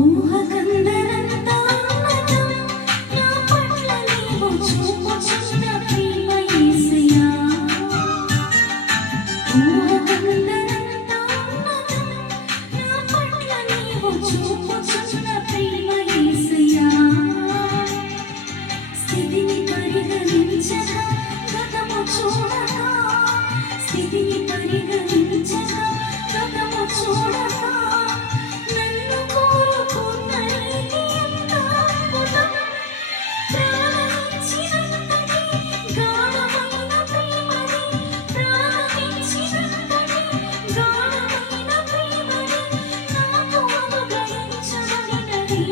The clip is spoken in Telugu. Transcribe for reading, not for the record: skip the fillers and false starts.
ఊహకందనంతా ఉన్నతం నా పట్ల నీవు చూపుచున్న ప్రేమ యేసయ్యా. ఊహకందనంతా ఉన్నతం నా పట్ల నీవు చూపుచున్న ప్రేమ యేసయ్యా. స్థితిని పరిగణించక గతము చూడక, స్థితిని పరిగణించక గతము చూడక నన్ను కోరుకున్న రీతి ఎంత అద్భుతం. ప్రాణమిచ్చినంతటి గాఢమైన ప్రేమని, ప్రాణమిచ్చినంతటి గాఢమైన ప్రేమని నాకు అనుగ్రహించబడినది.